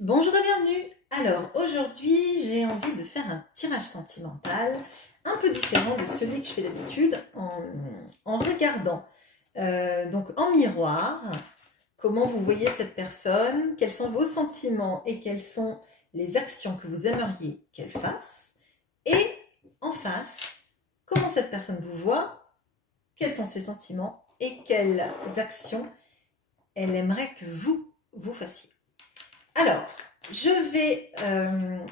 Bonjour et bienvenue. Alors aujourd'hui j'ai envie de faire un tirage sentimental un peu différent de celui que je fais d'habitude en regardant donc en miroir comment vous voyez cette personne, quels sont vos sentiments et quelles sont les actions que vous aimeriez qu'elle fasse, et en face comment cette personne vous voit, quels sont ses sentiments et quelles actions elle aimerait que vous fassiez. Alors, je vais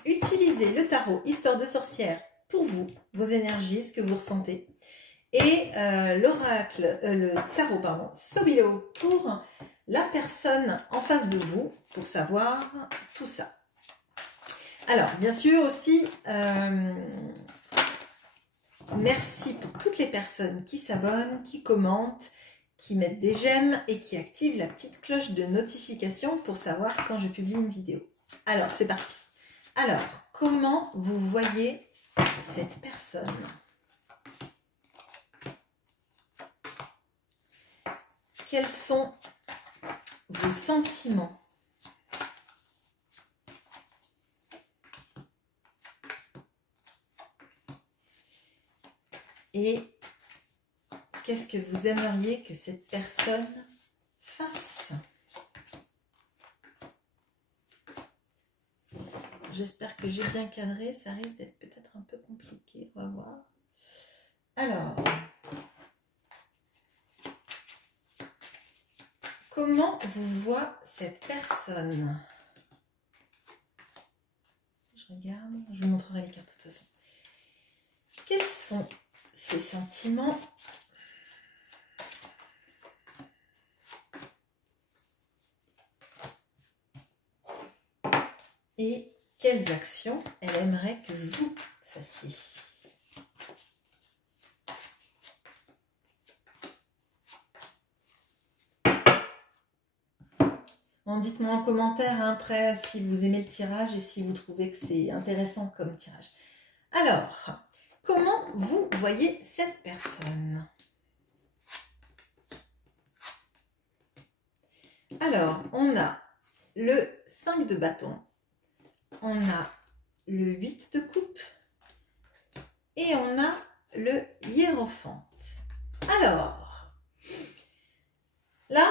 utiliser le tarot Histoire de sorcière pour vous, vos énergies, ce que vous ressentez. Et l'oracle, le tarot, pardon, Sobilo pour la personne en face de vous, pour savoir tout ça. Alors, bien sûr aussi, merci pour toutes les personnes qui s'abonnent, qui commentent, qui mettent des j'aime et qui activent la petite cloche de notification pour savoir quand je publie une vidéo. Alors, c'est parti. Alors, comment vous voyez cette personne? Quels sont vos sentiments? Et qu'est-ce que vous aimeriez que cette personne fasse? J'espère que j'ai bien cadré, ça risque d'être peut-être un peu compliqué, on va voir. Alors, comment vous voit cette personne? Je regarde, je vous montrerai les cartes de toute façon. Quels sont ses sentiments? Et quelles actions elle aimerait que vous fassiez? Bon, dites-moi en commentaire après si vous aimez le tirage et si vous trouvez que c'est intéressant comme tirage. Alors, comment vous voyez cette personne? Alors, on a le 5 de bâton, on a le 8 de coupe et on a le hiérophante. Alors, là,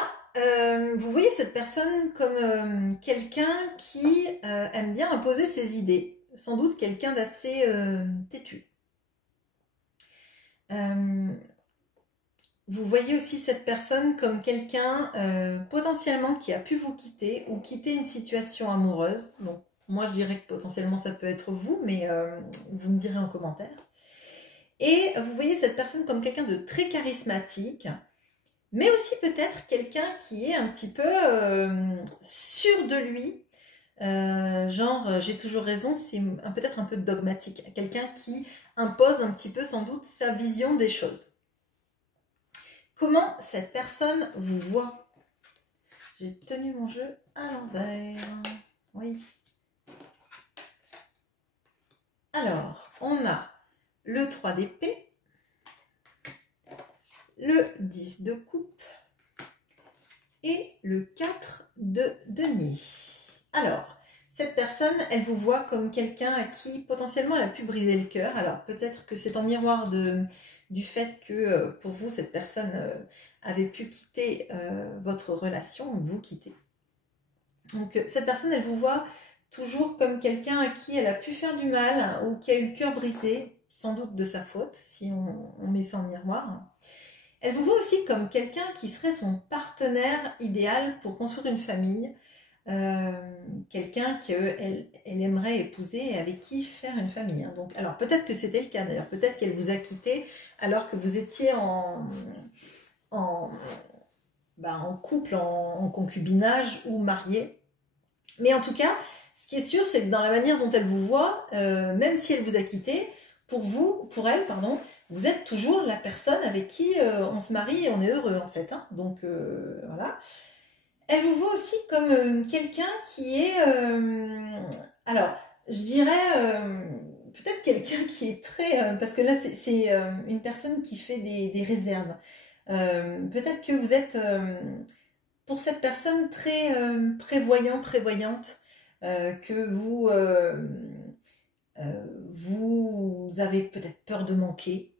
vous voyez cette personne comme quelqu'un qui aime bien imposer ses idées. Sans doute quelqu'un d'assez têtu. Vous voyez aussi cette personne comme quelqu'un potentiellement qui a pu vous quitter ou quitter une situation amoureuse. Donc, moi, je dirais que potentiellement ça peut être vous, mais vous me direz en commentaire. Et vous voyez cette personne comme quelqu'un de très charismatique, mais aussi peut-être quelqu'un qui est un petit peu sûr de lui. Genre, j'ai toujours raison, c'est peut-être un peu dogmatique. Quelqu'un qui impose un petit peu sans doute sa vision des choses. Comment cette personne vous voit? J'ai tenu mon jeu à l'envers. Oui. Alors, on a le 3 d'épée, le 10 de coupe et le 4 de denier. Alors, cette personne, elle vous voit comme quelqu'un à qui potentiellement elle a pu briser le cœur. Alors, peut-être que c'est en miroir du fait que pour vous, cette personne avait pu quitter votre relation, vous quitter. Donc, cette personne, elle vous voit toujours comme quelqu'un à qui elle a pu faire du mal ou qui a eu le cœur brisé, sans doute de sa faute, si on met ça en miroir. Elle vous voit aussi comme quelqu'un qui serait son partenaire idéal pour construire une famille, quelqu'un qu'elle aimerait épouser et avec qui faire une famille. Donc, alors peut-être que c'était le cas d'ailleurs, peut-être qu'elle vous a quitté alors que vous étiez en couple, en concubinage ou marié. Mais en tout cas, ce qui est sûr, c'est que dans la manière dont elle vous voit, même si elle vous a quitté, pour elle, pardon, vous êtes toujours la personne avec qui on se marie et on est heureux en fait. Hein. Donc voilà. Elle vous voit aussi comme quelqu'un qui est... alors, je dirais peut-être quelqu'un qui est très... parce que là, c'est une personne qui fait des réserves. Peut-être que vous êtes, pour cette personne, très prévoyante. que vous avez peut-être peur de manquer,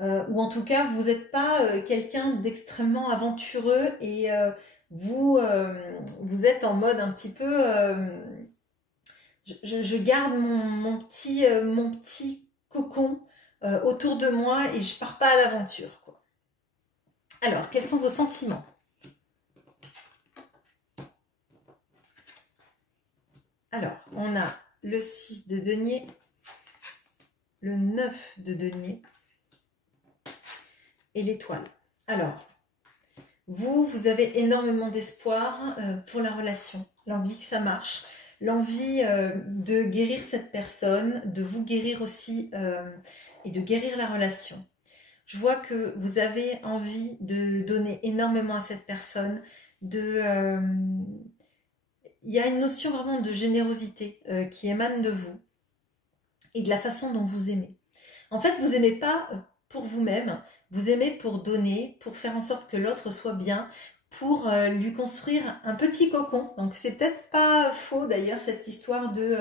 ou en tout cas vous n'êtes pas quelqu'un d'extrêmement aventureux et vous êtes en mode un petit peu je garde mon petit cocon autour de moi et je pars pas à l'aventure, quoi. Alors, quels sont vos sentiments? Alors, on a le 6 de denier, le 9 de denier et l'étoile. Alors, vous avez énormément d'espoir pour la relation, l'envie que ça marche, l'envie de guérir cette personne, de vous guérir aussi et de guérir la relation. Je vois que vous avez envie de donner énormément à cette personne, il y a une notion vraiment de générosité qui émane de vous et de la façon dont vous aimez. En fait, vous n'aimez pas pour vous-même, vous aimez pour donner, pour faire en sorte que l'autre soit bien, pour lui construire un petit cocon. Donc c'est peut-être pas faux d'ailleurs cette histoire de...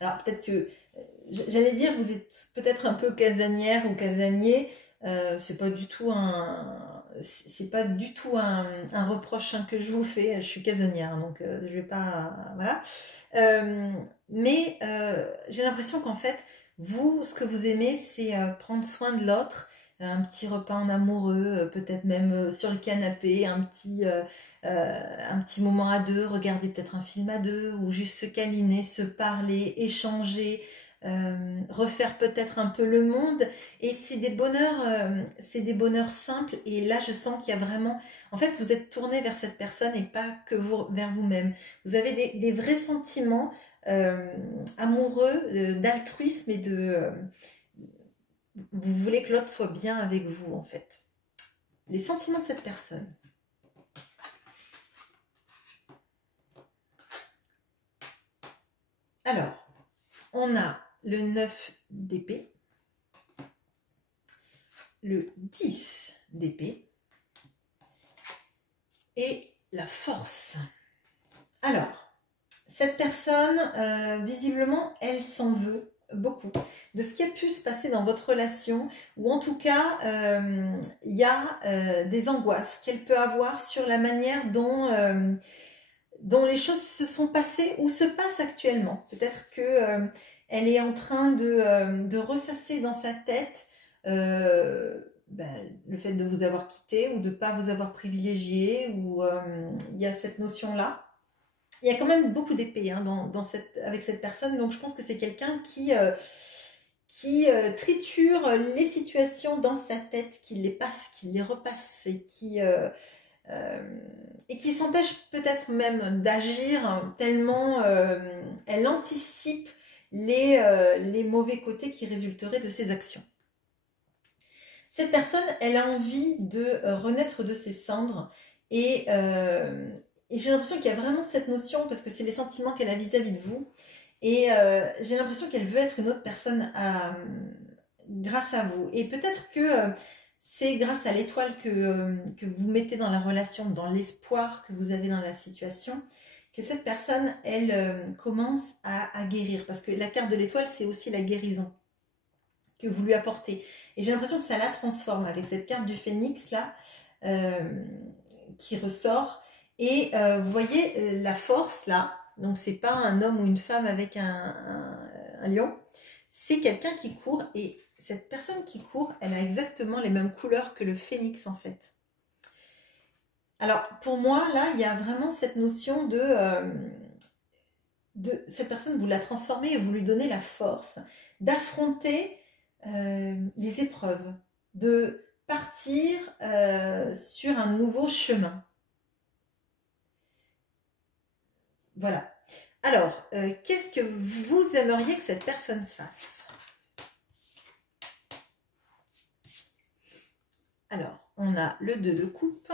alors peut-être que, j'allais dire, vous êtes peut-être un peu casanière ou casanier, c'est pas du tout un reproche hein, que je vous fais. Je suis casanière, donc je vais pas voilà. Mais j'ai l'impression qu'en fait, vous, ce que vous aimez, c'est prendre soin de l'autre, un petit repas en amoureux, peut-être même sur le canapé, un petit moment à deux, regarder peut-être un film à deux, ou juste se câliner, se parler, échanger, refaire peut-être un peu le monde. Et c'est des bonheurs simples. Et là, je sens qu'il y a vraiment, en fait, vous êtes tourné vers cette personne et pas que vers vous-même. Vous avez des vrais sentiments amoureux, d'altruisme et vous voulez que l'autre soit bien avec vous, en fait. Les sentiments de cette personne. Alors, on a le 9 d'épée, le 10 d'épée et la force. Alors, cette personne, visiblement, elle s'en veut beaucoup de ce qui a pu se passer dans votre relation, ou en tout cas, il y a des angoisses qu'elle peut avoir sur la manière dont les choses se sont passées ou se passent actuellement. Peut-être que elle est en train de ressasser dans sa tête le fait de vous avoir quitté ou de ne pas vous avoir privilégié, ou il y a cette notion-là. Il y a quand même beaucoup d'épées hein, avec cette personne, donc je pense que c'est quelqu'un qui triture les situations dans sa tête, qui les passe, qui les repasse et qui s'empêche peut-être même d'agir tellement elle anticipe les mauvais côtés qui résulteraient de ses actions. Cette personne, elle a envie de renaître de ses cendres et j'ai l'impression qu'il y a vraiment cette notion, parce que c'est les sentiments qu'elle a vis-à-vis de vous, et j'ai l'impression qu'elle veut être une autre personne grâce à vous. Et peut-être que c'est grâce à l'étoile que vous mettez dans la relation, dans l'espoir que vous avez dans la situation, que cette personne, elle commence à guérir. Parce que la carte de l'étoile, c'est aussi la guérison que vous lui apportez. Et j'ai l'impression que ça la transforme avec cette carte du phénix là, qui ressort. Et vous voyez la force là, donc c'est pas un homme ou une femme avec un lion, c'est quelqu'un qui court, et cette personne qui court, elle a exactement les mêmes couleurs que le phénix en fait. Alors pour moi là, il y a vraiment cette notion de cette personne, vous la transformez et vous lui donnez la force d'affronter les épreuves, de partir sur un nouveau chemin. Voilà. Alors, qu'est-ce que vous aimeriez que cette personne fasse? Alors, on a le 2 de coupe,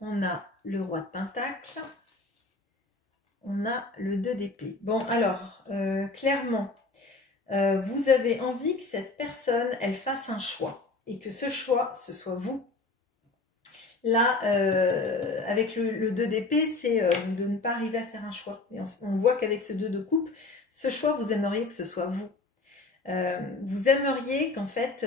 on a le roi de pentacle, on a le 2 d'épée. Bon, alors, clairement, vous avez envie que cette personne, elle fasse un choix, et que ce choix, ce soit vous. Là, avec le 2 d'épée, c'est de ne pas arriver à faire un choix. Et on voit qu'avec ce 2 de coupe, ce choix, vous aimeriez que ce soit vous. Vous aimeriez qu'en fait,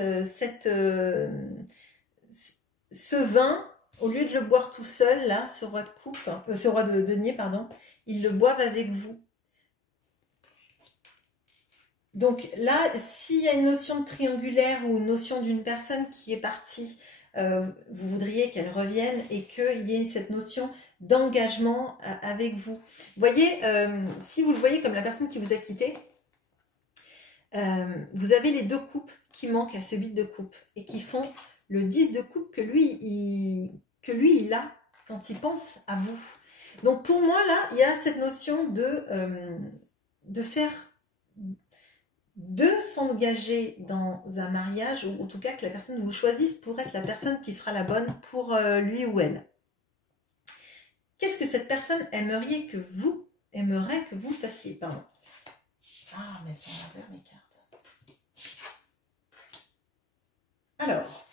ce vin, au lieu de le boire tout seul, là, ce roi de coupe, ce roi de denier, pardon, ils le boivent avec vous. Donc là, s'il y a une notion de triangulaire ou une notion d'une personne qui est partie, vous voudriez qu'elle revienne et qu'il y ait cette notion d'engagement avec vous. Vous voyez, si vous le voyez comme la personne qui vous a quitté, vous avez les 2 coupes qui manquent à ce 8 de coupe et qui font le 10 de coupe que lui, il a quand il pense à vous. Donc pour moi, là, il y a cette notion de s'engager dans un mariage, ou en tout cas que la personne vous choisisse pour être la personne qui sera la bonne pour lui ou elle. Qu'est-ce que cette personne aimerait que vous fassiez? Pardon. Ah, mais elles sont à l'envers, mes cartes. Alors,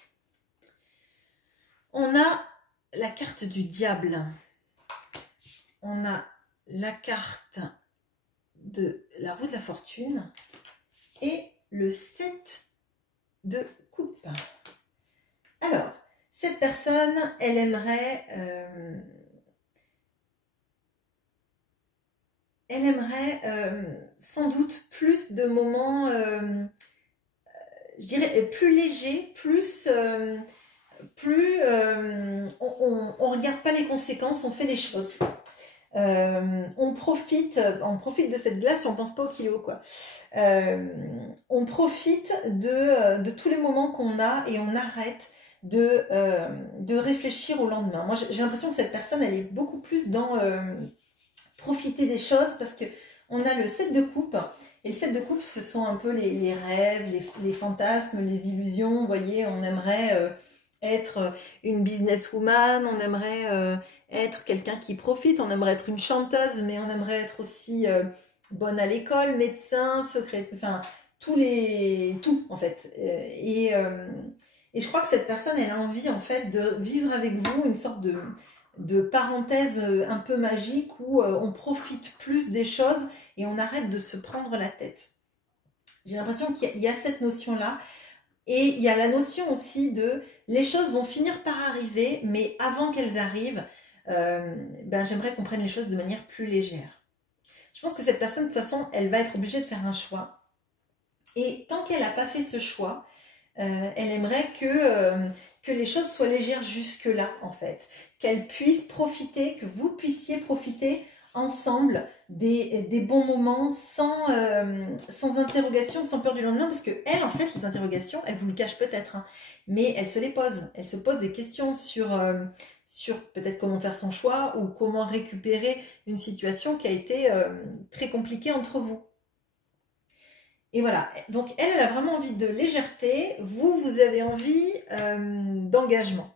on a la carte du diable. On a la carte de la roue de la fortune et le 7 de coupe. Alors, cette personne, elle aimerait sans doute plus de moments, je dirais, plus légers, on regarde pas les conséquences, on fait les choses. On profite de cette glace, on pense pas au kilo, quoi. On profite de tous les moments qu'on a et on arrête de réfléchir au lendemain. Moi, j'ai l'impression que cette personne, elle est beaucoup plus dans profiter des choses, parce que on a le 7 de coupe, et le 7 de coupe, ce sont un peu les rêves, les fantasmes, les illusions. Vous voyez, on aimerait être une businesswoman, on aimerait être quelqu'un qui profite, on aimerait être une chanteuse, mais on aimerait être aussi bonne à l'école, médecin, secret, enfin tout en fait. Et je crois que cette personne, elle a envie en fait de vivre avec vous une sorte de parenthèse un peu magique où on profite plus des choses et on arrête de se prendre la tête. J'ai l'impression qu'il y a cette notion-là. Et il y a la notion aussi de les choses vont finir par arriver, mais avant qu'elles arrivent, j'aimerais qu'on prenne les choses de manière plus légère. Je pense que cette personne, de toute façon, elle va être obligée de faire un choix. Et tant qu'elle n'a pas fait ce choix, elle aimerait que les choses soient légères jusque-là, en fait. Qu'elle puisse profiter, que vous puissiez profiter ensemble des bons moments sans interrogation, sans peur du lendemain, parce que elle, en fait, les interrogations, elle vous le cache peut-être, hein, mais elle se les pose. Elle se pose des questions sur peut-être comment faire son choix ou comment récupérer une situation qui a été très compliquée entre vous. Et voilà, donc elle a vraiment envie de légèreté, vous avez envie d'engagement.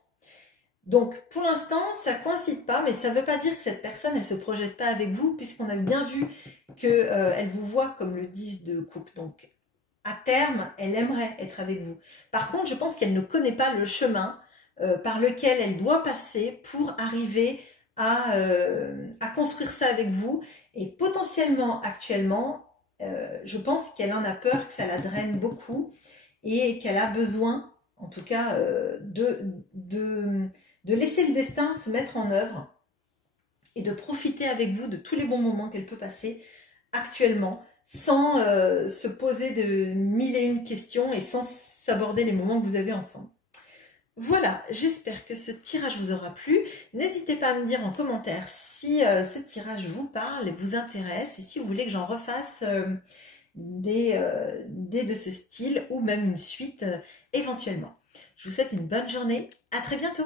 Donc pour l'instant, ça ne coïncide pas, mais ça ne veut pas dire que cette personne, elle ne se projette pas avec vous, puisqu'on a bien vu qu'elle vous voit comme le 10 de coupe. Donc à terme, elle aimerait être avec vous. Par contre, je pense qu'elle ne connaît pas le chemin par lequel elle doit passer pour arriver à construire ça avec vous. Et potentiellement, actuellement, je pense qu'elle en a peur, que ça la draine beaucoup et qu'elle a besoin, en tout cas, de laisser le destin se mettre en œuvre et de profiter avec vous de tous les bons moments qu'elle peut passer actuellement sans se poser de 1001 questions et sans s'aborder les moments que vous avez ensemble. Voilà, j'espère que ce tirage vous aura plu. N'hésitez pas à me dire en commentaire si ce tirage vous parle et vous intéresse et si vous voulez que j'en refasse des de ce style ou même une suite éventuellement. Je vous souhaite une bonne journée, à très bientôt.